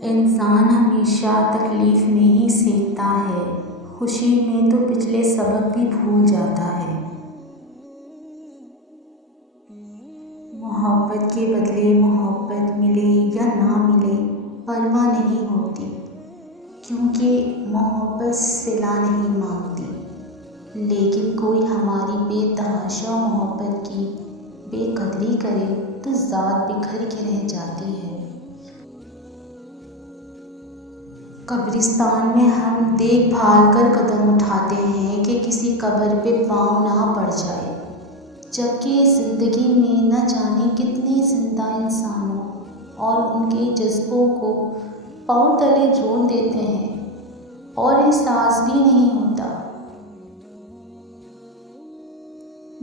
انسان ہمیشہ تکلیف میں ہی سیکھتا ہے، خوشی میں تو پچھلے سبق بھی بھول جاتا ہے۔ محبت کے بدلے محبت ملے یا نہ ملے پرواہ نہیں ہوتی، کیونکہ محبت صلہ نہیں مانگتی۔ لیکن کوئی ہماری بے تحاشا محبت کی بے قدری کرے تو ذات بکھر کے رہ جاتی ہے۔ قبرستان میں ہم دیکھ بھال کر قدم اٹھاتے ہیں کہ کسی قبر پہ پاؤں نہ پڑ جائے، جبکہ زندگی میں نہ جانے کتنے زندہ انسانوں اور ان کے جذبوں کو پاؤں تلے رول دیتے ہیں اور احساس بھی نہیں ہوتا۔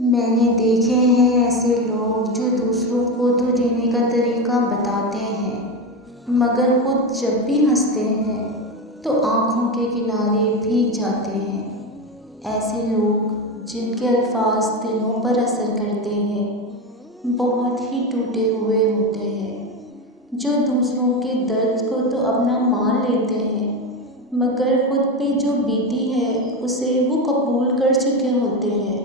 میں نے دیکھے ہیں ایسے لوگ جو دوسروں کو تو جینے کا طریقہ بتاتے ہیں، مگر خود جب بھی ہنستے ہیں تو آنکھوں کے کنارے بھیگ جاتے ہیں۔ ایسے لوگ جن کے الفاظ دلوں پر اثر کرتے ہیں، بہت ہی ٹوٹے ہوئے ہوتے ہیں، جو دوسروں کے درد کو تو اپنا مان لیتے ہیں، مگر خود پہ جو بیتی ہے اسے وہ قبول کر چکے ہوتے ہیں۔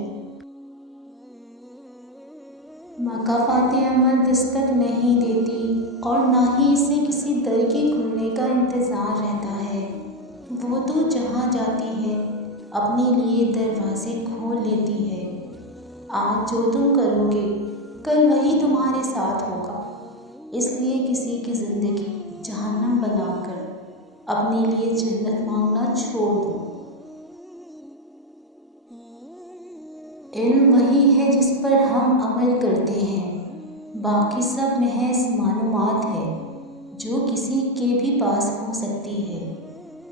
مقافات عمل دستک نہیں دیتی اور نہ ہی اسے کسی در کے کھلنے کا انتظار رہتا ہے۔ وہ تو جہاں جاتی ہے اپنے لیے دروازے کھول لیتی ہے۔ آج جو تم کرو گے کل وہی تمہارے ساتھ ہوگا، اس لیے کسی کی زندگی جہنم بنا کر اپنے لیے جنت مانگنا چھوڑ دو۔ علم وہی ہے جس پر ہم عمل کرتے ہیں، باقی سب محض معلومات ہے جو کسی کے بھی پاس ہو سکتی ہے۔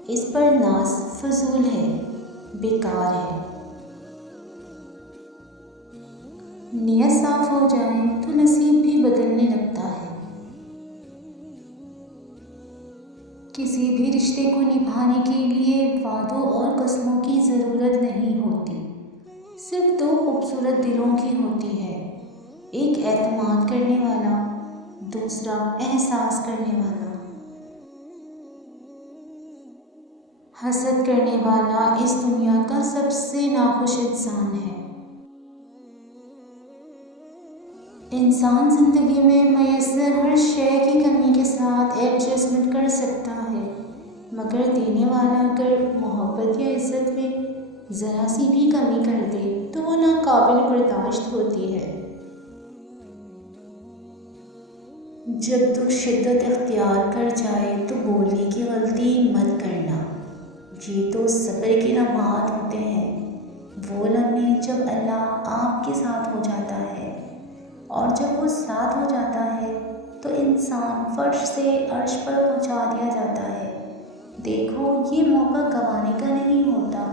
اس پر ناز فضول ہے، بیکار ہے۔ نیت صاف ہو جائے تو نصیب بھی بدلنے لگتا ہے۔ کسی بھی رشتے کو نبھانے کے لیے وعدوں اور قسموں کی ضرورت نہیں ہوتی، صرف دو خوبصورت دلوں کی ہوتی ہے، ایک اعتماد کرنے والا، دوسرا احساس کرنے والا۔ حسد کرنے والا اس دنیا کا سب سے ناخوش انسان ہے۔ انسان زندگی میں میسر ہر شے کی کمی کے ساتھ ایڈجسٹمنٹ کر سکتا ہے، مگر دینے والا اگر محبت یا عزت میں ذرا سی بھی کمی کر دے تو وہ ناقابل برداشت ہوتی ہے۔ جب دکھ شدت اختیار کر جائے تو بولنے کی غلطی مت کرنا، یہ تو صبر کے لمحات ہوتے ہیں، وہ لمحے جب اللہ آپ کے ساتھ ہو جاتا ہے، اور جب وہ ساتھ ہو جاتا ہے تو انسان فرش سے عرش پر پہنچا دیا جاتا ہے۔ دیکھو یہ موقع گنوانے کا نہیں ہوتا،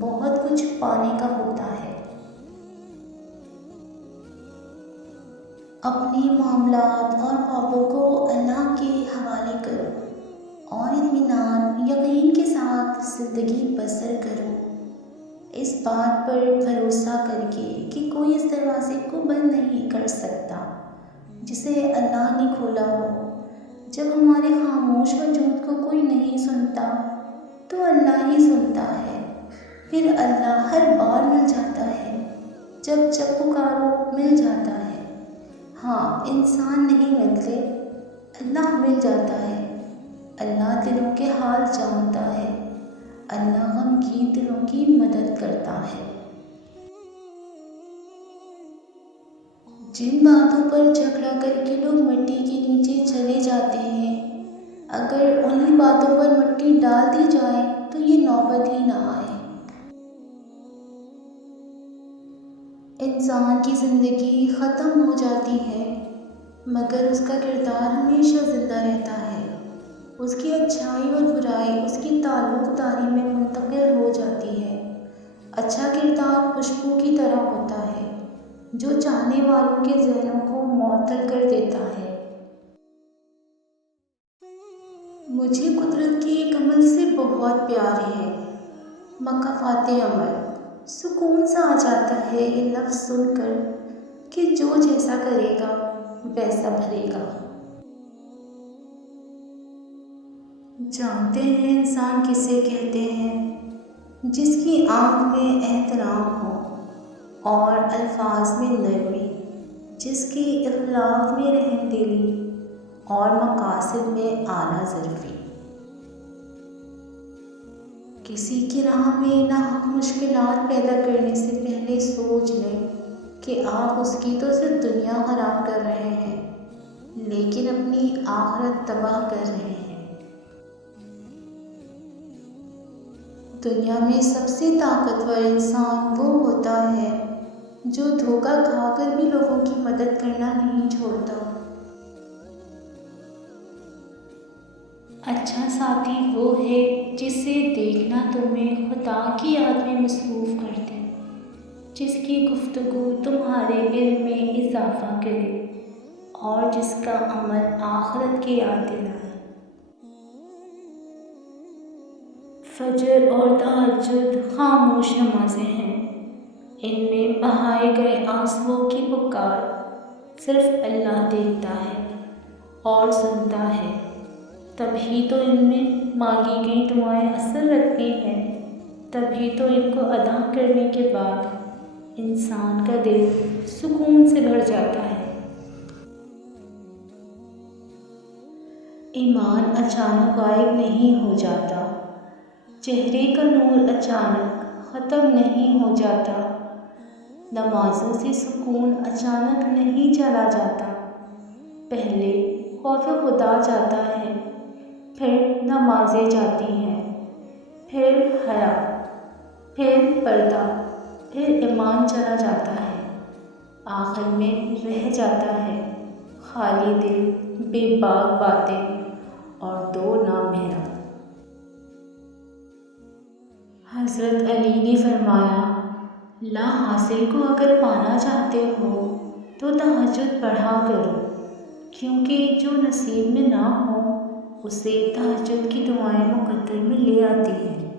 بہت کچھ پانے کا ہوتا ہے۔ اپنے معاملات اور خوابوں کو اللہ کے حوالے کرو اور اطمینان یقین کے ساتھ زندگی بسر کرو، اس بات پر بھروسہ کر کے کہ کوئی اس دروازے کو بند نہیں کر سکتا جسے اللہ نے کھولا ہو۔ جب ہمارے خاموش وجود کو کوئی نہیں سنتا تو اللہ ہی سنتا ہے، پھر اللہ ہر بار مل جاتا ہے، جب پکارو مل جاتا ہے۔ ہاں، انسان نہیں ملتے، اللہ مل جاتا ہے۔ اللہ دلوں کے حال جانتا ہے، اللہ غمگین دلوں کی مدد کرتا ہے۔ جن باتوں پر جھگڑا کر کے لوگ مٹی کے نیچے چلے جاتے ہیں، اگر انہی باتوں پر مٹی ڈال دی جائے تو یہ نوبت ہی نہ آئے۔ انسان کی زندگی ختم ہو جاتی ہے، مگر اس کا کردار ہمیشہ زندہ رہتا ہے۔ اس کی اچھائی اور برائی اس کی تعلق داری میں منتقل ہو جاتی ہے۔ اچھا کردار خوشبو کی طرح ہوتا ہے جو چاہنے والوں کے ذہنوں کو معطل کر دیتا ہے۔ مجھے قدرت کے ایک عمل سے بہت پیار ہے، مقافات عمل۔ سکون سا آ جاتا ہے یہ لفظ سن کر کہ جو جیسا کرے گا ویسا بھرے گا۔ جانتے ہیں انسان کسے کہتے ہیں؟ جس کی آنکھ میں احترام ہو اور الفاظ میں نرمی، جس کی اخلاق میں رحم دلی اور مقاصد میں اعلیٰ ظرفی۔ کسی کی راہ میں ناحق مشکلات پیدا کرنے سے پہلے سوچ لیں کہ آپ اس کی تو صرف دنیا خراب کر رہے ہیں، لیکن اپنی آخرت تباہ کر رہے ہیں۔ دنیا میں سب سے طاقتور انسان وہ ہوتا ہے جو دھوکہ کھا کر بھی لوگوں کی مدد کرنا نہیں چھوڑتا۔ اچھا ساتھی وہ ہے جسے دیکھنا تمہیں خدا کی یاد میں مصروف کر دے، جس کی گفتگو تمہارے علم میں اضافہ کرے اور جس کا عمل آخرت کی یاد دلائے۔ فجر اور تہجد خاموش نمازیں ہیں، ان میں بہائے گئے آنسوؤں کی پکار صرف اللہ دیکھتا ہے اور سنتا ہے، تبھی تو ان میں مانگی گئی دعائیں اثر رکھتی ہیں، تبھی تو ان کو ادا کرنے کے بعد انسان کا دل سکون سے بھر جاتا ہے۔ ایمان اچانک غائب نہیں ہو جاتا، چہرے کا نور اچانک ختم نہیں ہو جاتا، نمازوں سے سکون اچانک نہیں چلا جاتا۔ پہلے خوف خدا جاتا ہے، پھر نمازیں جاتی ہیں، پھر حیا، پھر پردہ، پھر ایمان چلا جاتا ہے، آخر میں رہ جاتا ہے خالی دل، بے باک باتیں اور دو نامحرم۔ حضرت علی نے فرمایا، لا حاصل کو اگر پانا چاہتے ہو تو تہجد پڑھا کرو، کیونکہ جو نصیب میں نہ ہو اسے تہجد کی دعائیں مقدر میں لے آتی ہیں۔